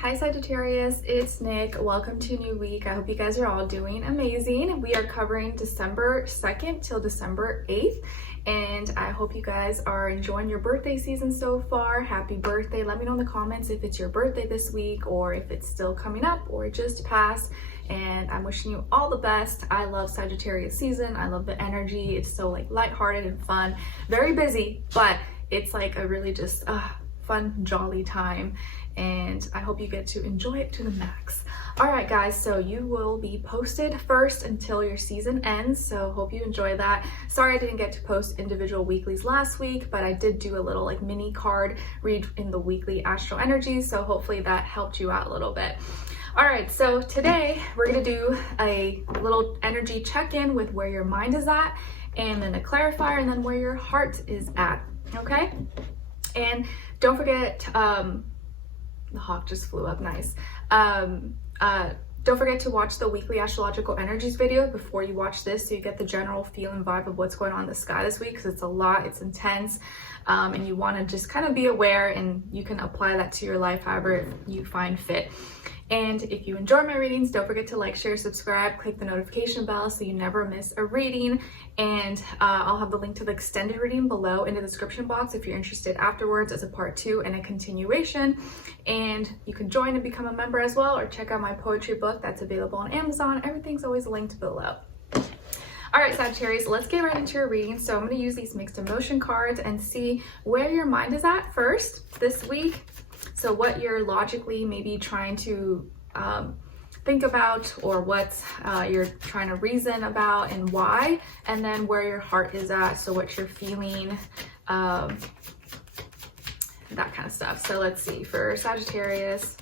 Hi Sagittarius, it's Nick. Welcome to a new week. I hope you guys are all doing amazing. We are covering December 2nd till December 8th, and I hope you guys are enjoying your birthday season so far. Happy birthday. Let me know in the comments if it's your birthday this week or if it's still coming up or just passed. And I'm wishing you all the best. I love Sagittarius season. I love the energy. It's so like lighthearted and fun. Very busy, but it's like a really just fun, jolly time. And I hope you get to enjoy it to the max. All right, guys, so you will be posted first until your season ends. So hope you enjoy that. Sorry I didn't get to post individual weeklies last week, but I did do a little like mini card read in the weekly astro energies. So hopefully that helped you out a little bit. All right, so today we're gonna do a little energy check-in with where your mind is at, and then a clarifier, and then where your heart is at, okay? And don't forget, the hawk just flew up, nice. Don't forget to watch the weekly astrological energies video before you watch this, so you get the general feel and vibe of what's going on in the sky this week, because it's a lot, it's intense, and you want to just kind of be aware, and you can apply that to your life however you find fit. And if you enjoy my readings, don't forget to like, share, subscribe, click the notification bell so you never miss a reading. And I'll have the link to the extended reading below in the description box if you're interested afterwards as a part 2 and a continuation. And you can join and become a member as well, or check out my poetry book that's available on Amazon. Everything's always linked below. All right, Sagittarius, let's get right into your reading. So I'm going to use these mixed emotion cards and see where your mind is at first this week. So what you're logically maybe trying to think about, or what you're trying to reason about and why, and then where your heart is at, so what you're feeling, that kind of stuff. So let's see, for Sagittarius,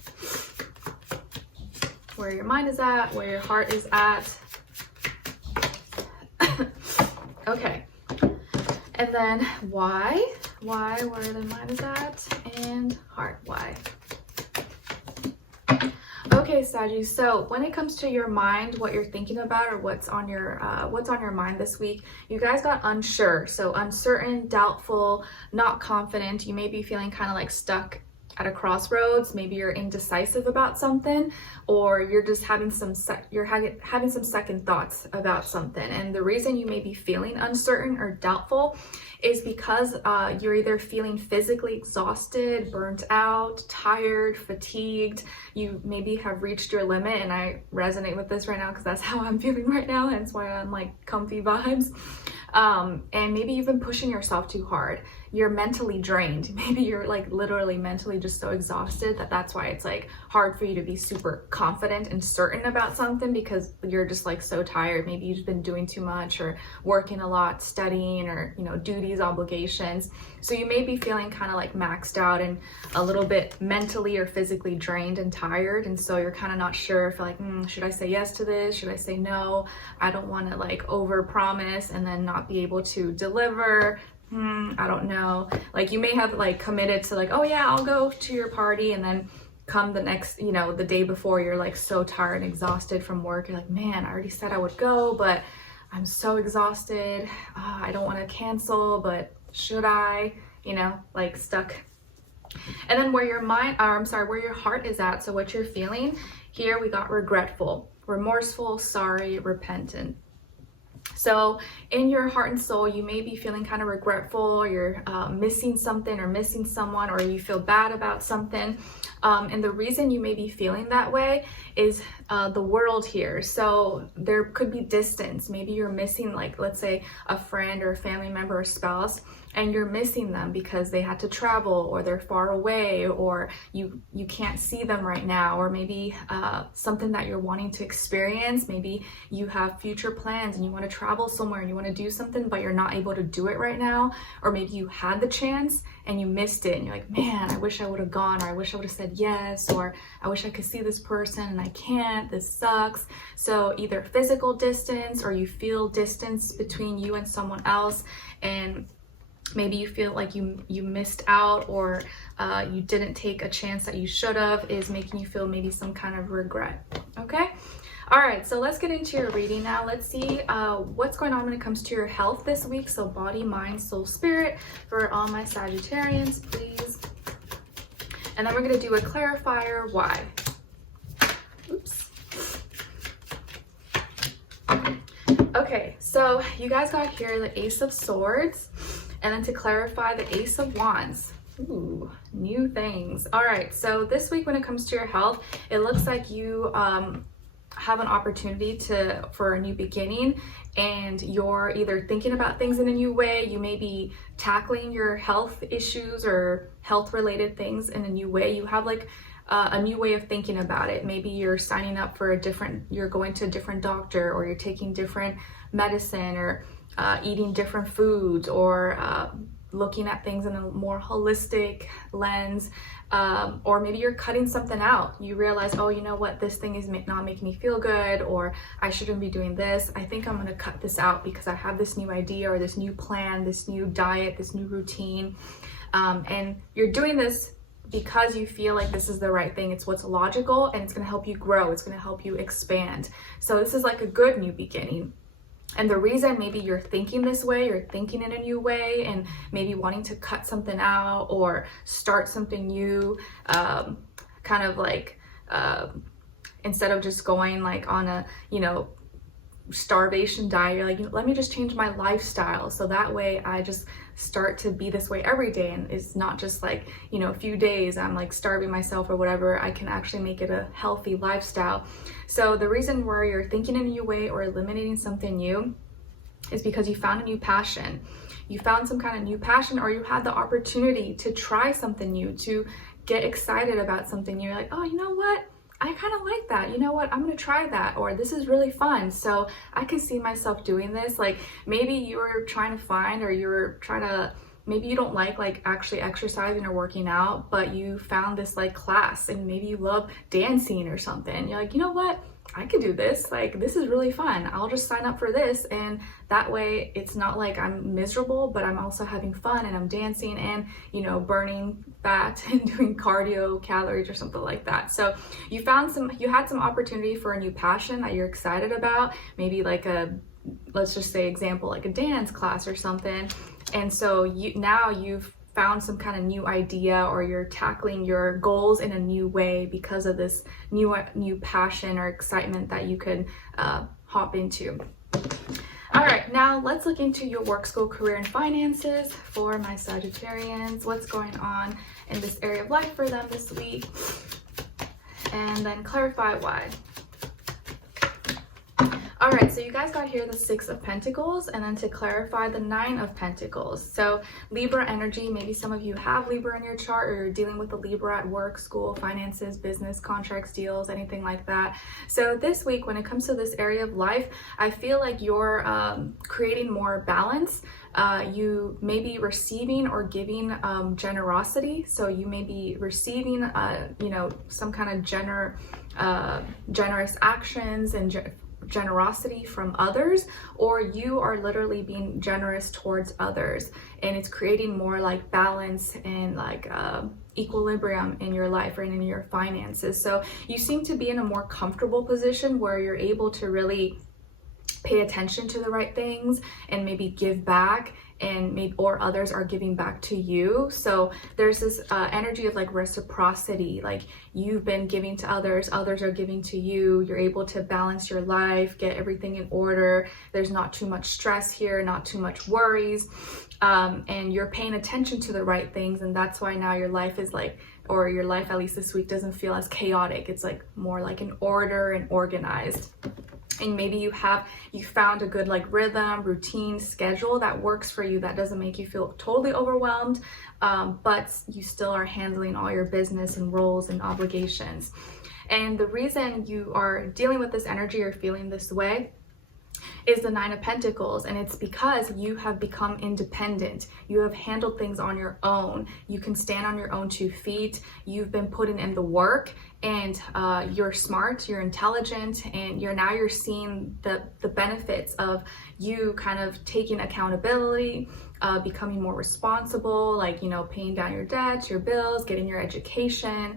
where your mind is at, where your heart is at. Okay, and then why, where the mind is at, and heart, why. Okay, Saggy, so when it comes to your mind, what you're thinking about, or what's on your mind this week, you guys got unsure. So uncertain, doubtful, not confident. You may be feeling kind of like stuck at a crossroads. Maybe you're indecisive about something, or you're just having some having some second thoughts about something. And the reason you may be feeling uncertain or doubtful is because you're either feeling physically exhausted, burnt out, tired, fatigued. You maybe have reached your limit, and I resonate with this right now because that's how I'm feeling right now. Hence why I'm like comfy vibes. And maybe you've been pushing yourself too hard. You're mentally drained. Maybe you're like literally mentally just so exhausted that's why it's like hard for you to be super confident and certain about something, because you're just like so tired. Maybe you've been doing too much, or working a lot, studying, or duties, obligations. So you may be feeling kind of like maxed out and a little bit mentally or physically drained and tired. And so you're kind of not sure if like, should I say yes to this? Should I say no? I don't want to like over promise and then not be able to deliver. I don't know. Like you may have like committed to like, oh yeah, I'll go to your party, and then come the next, the day before, you're like so tired and exhausted from work. You're like, man, I already said I would go, but I'm so exhausted. I don't want to cancel, but should I? Like stuck. And then where your where your heart is at. So what you're feeling here, we got regretful, remorseful, sorry, repentant. So in your heart and soul, you may be feeling kind of regretful, you're missing something or missing someone, or you feel bad about something. And the reason you may be feeling that way is the world here. So there could be distance. Maybe you're missing, like, let's say a friend or a family member or spouse, and you're missing them because they had to travel, or they're far away, or you can't see them right now, or maybe something that you're wanting to experience. Maybe you have future plans and you want to travel somewhere and you want to do something, but you're not able to do it right now. Or maybe you had the chance and you missed it, and you're like, man, I wish I would have gone, or I wish I would have said yes, or I wish I could see this person and I can't, this sucks. So either physical distance, or you feel distance between you and someone else, and maybe you feel like you missed out, or you didn't take a chance that you should have, is making you feel maybe some kind of regret. Okay, all right, so let's get into your reading now. Let's see what's going on when it comes to your health this week. So body, mind, soul, spirit, for all my Sagittarians, please. And then we're going to do a clarifier why. Oops. Okay, so you guys got here the Ace of Swords, and then to clarify, the Ace of Wands. Ooh, new things. All right, so this week when it comes to your health, it looks like you have an opportunity for a new beginning, and you're either thinking about things in a new way. You may be tackling your health issues or health related things in a new way. You have like a new way of thinking about it. Maybe you're signing up for you're going to a different doctor, or you're taking different medicine, or eating different foods, or looking at things in a more holistic lens, or maybe you're cutting something out. You realize, oh, you know what, this thing is not making me feel good, or I shouldn't be doing this. I think I'm going to cut this out because I have this new idea, or this new plan, this new diet, this new routine. And you're doing this because you feel like this is the right thing. It's what's logical, and it's going to help you grow. It's going to help you expand. So this is like a good new beginning. And the reason maybe you're thinking this way, you're thinking in a new way, and maybe wanting to cut something out or start something new, kind of like instead of just going like on a, starvation diet, you're like, let me just change my lifestyle, so that way I just start to be this way every day, and it's not just like, a few days I'm like starving myself or whatever. I can actually make it a healthy lifestyle. So the reason where you're thinking in a new way or eliminating something new is because you found a new passion. You found some kind of new passion, or you had the opportunity to try something new, to get excited about something new. You're like, oh, you know what? I kind of like that. You know what? I'm going to try that. Or this is really fun. So I can see myself doing this. Like maybe you were trying to find, or you're trying to, maybe you don't like actually exercising or working out, but you found this like class, and maybe you love dancing or something. You're like, you know what? I could do this. Like, this is really fun. I'll just sign up for this. And that way it's not like I'm miserable, but I'm also having fun, and I'm dancing and, burning fat and doing cardio calories or something like that. So you had some opportunity for a new passion that you're excited about, maybe like let's just say example, like a dance class or something. And so you've found some kind of new idea, or you're tackling your goals in a new way because of this new passion or excitement that you could hop into. All right, now let's look into your work, school, career, and finances for my Sagittarians. What's going on in this area of life for them this week, and then clarify why. All right, so you guys got here the Six of Pentacles, and then to clarify, the Nine of Pentacles. So Libra energy, maybe some of you have Libra in your chart, or you're dealing with a Libra at work, school, finances, business, contracts, deals, anything like that. So this week, when it comes to this area of life, I feel like you're creating more balance. You may be receiving or giving generosity. So you may be receiving, some kind of generous actions and generosity from others, or you are literally being generous towards others, and it's creating more like balance and like equilibrium in your life and in your finances. So you seem to be in a more comfortable position where you're able to really pay attention to the right things and maybe give back, and or others are giving back to you. So there's this energy of like reciprocity, like you've been giving to others, others are giving to you. You're able to balance your life, get everything in order. There's not too much stress here, not too much worries, and you're paying attention to the right things. And that's why now your life is like, or your life at least this week, doesn't feel as chaotic. It's like more like an order and organized. And maybe you found a good like rhythm, routine, schedule that works for you, that doesn't make you feel totally overwhelmed, but you still are handling all your business and roles and obligations. And the reason you are dealing with this energy or feeling this way is the Nine of Pentacles, and it's because you have become independent. You have handled things on your own. You can stand on your own 2 feet. You've been putting in the work, and you're smart, you're intelligent, and you're seeing the benefits of you kind of taking accountability, becoming more responsible, like, paying down your debts, your bills, getting your education.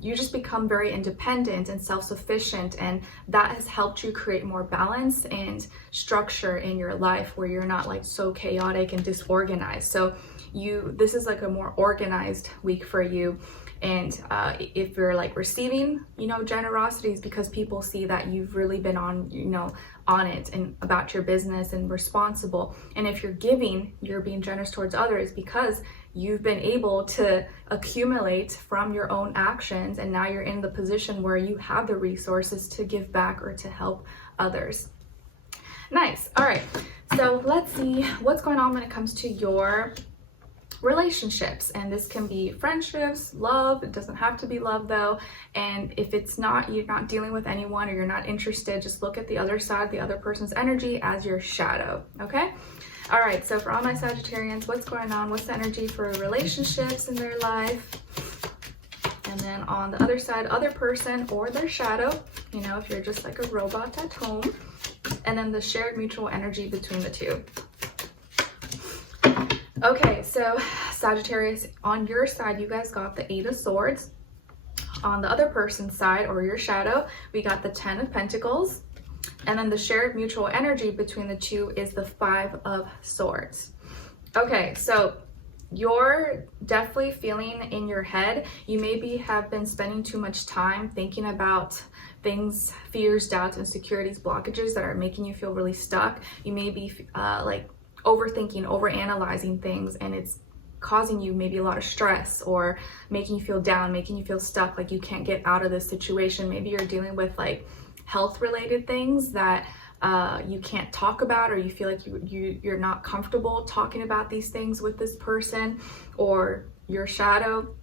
You just become very independent and self-sufficient, and that has helped you create more balance and structure in your life, where you're not like so chaotic and disorganized. So this is like a more organized week for you. And if you're like receiving, you know, generosity is because people see that you've really been on, you know, on it and about your business and responsible. And if you're giving, you're being generous towards others because you've been able to accumulate from your own actions, and now you're in the position where you have the resources to give back or to help others. Nice. All right, so let's see what's going on when it comes to your relationships. And this can be friendships, love. It doesn't have to be love though. And if it's not, you're not dealing with anyone or you're not interested, just look at the other side, the other person's energy as your shadow. Okay. All right. So for all my Sagittarians, what's going on? What's the energy for relationships in their life? And then on the other side, other person or their shadow, you know, if you're just like a robot at home. And then the shared mutual energy between the two. Okay, so Sagittarius, on your side, you guys got the 8 of Swords. On the other person's side, or your shadow, we got the 10 of Pentacles. And then the shared mutual energy between the two is the 5 of Swords. Okay, so you're definitely feeling in your head, you maybe have been spending too much time thinking about things, fears, doubts, insecurities, blockages that are making you feel really stuck. You may be like overthinking, overanalyzing things, and it's causing you maybe a lot of stress or making you feel down, making you feel stuck, like you can't get out of this situation. Maybe you're dealing with like health related things that you can't talk about, or you feel like you're not comfortable talking about these things with this person or your shadow.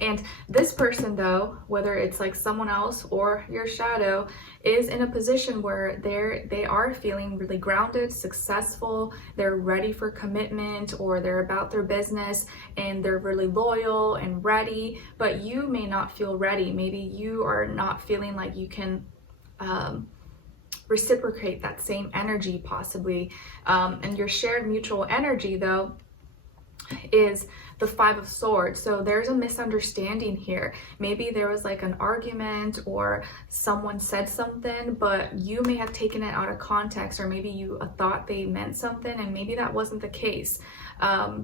And this person though, whether it's like someone else or your shadow, is in a position where they are feeling really grounded, successful, they're ready for commitment, or they're about their business and they're really loyal and ready, but you may not feel ready. Maybe you are not feeling like you can reciprocate that same energy possibly. And your shared mutual energy though is the 5 of Swords. So there's a misunderstanding here. Maybe there was like an argument or someone said something, but you may have taken it out of context, or maybe you thought they meant something and maybe that wasn't the case.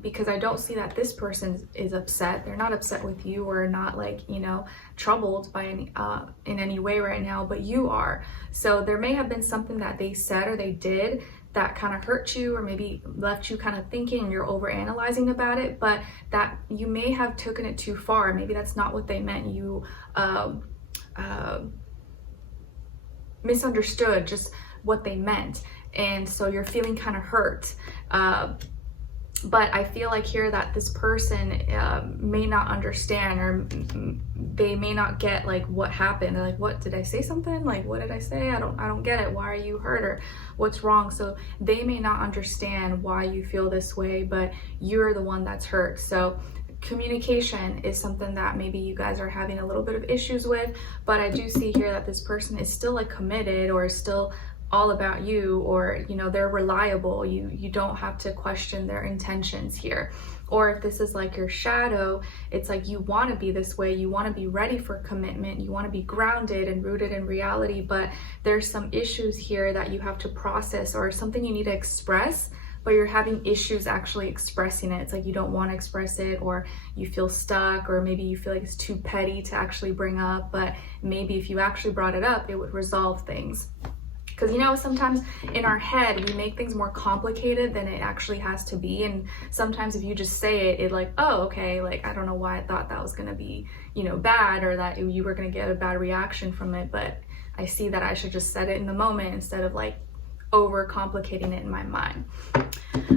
Because I don't see that this person is upset. They're not upset with you or not like, you know, troubled by any in any way right now, but you are. So there may have been something that they said or they did that kind of hurt you, or maybe left you kind of thinking and you're over analyzing about it, but that you may have taken it too far. Maybe that's not what they meant. You misunderstood just what they meant, and so you're feeling kind of hurt. But I feel like here that this person may not understand, or they may not get like what happened. They're like, what, did I say something? Like, what did I say? I don't get it. Why are you hurt, or what's wrong? So they may not understand why you feel this way, but you're the one that's hurt. So communication is something that maybe you guys are having a little bit of issues with, but I do see here that this person is still like committed, or is still all about you, or you know, they're reliable. You don't have to question their intentions here. Or if this is like your shadow, it's like you want to be this way, you want to be ready for commitment, you want to be grounded and rooted in reality, but there's some issues here that you have to process, or something you need to express, but you're having issues actually expressing it. It's like you don't want to express it, or you feel stuck, or maybe you feel like it's too petty to actually bring up, but maybe if you actually brought it up, it would resolve things. Because, you know, sometimes in our head, we make things more complicated than it actually has to be. And sometimes if you just say it, like, oh, okay, like, I don't know why I thought that was going to be, you know, bad, or that you were going to get a bad reaction from it. But I see that I should just set it in the moment instead of like over complicating it in my mind.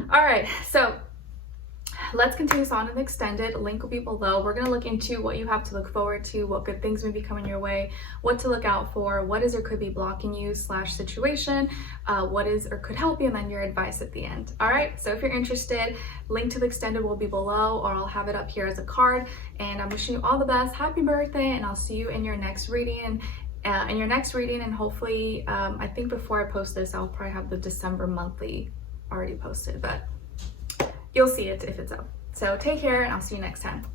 All right, so let's continue on in the extended. Link will be below. We're going to look into what you have to look forward to, what good things may be coming your way, what to look out for, what is or could be blocking you / situation, what is or could help you, and then your advice at the end. All right, so if you're interested, link to the extended will be below, or I'll have it up here as a card. And I'm wishing you all the best. Happy birthday, and I'll see you in your next reading. And hopefully, I think before I post this, I'll probably have the December monthly already posted, but you'll see it if it's up. So take care, and I'll see you next time.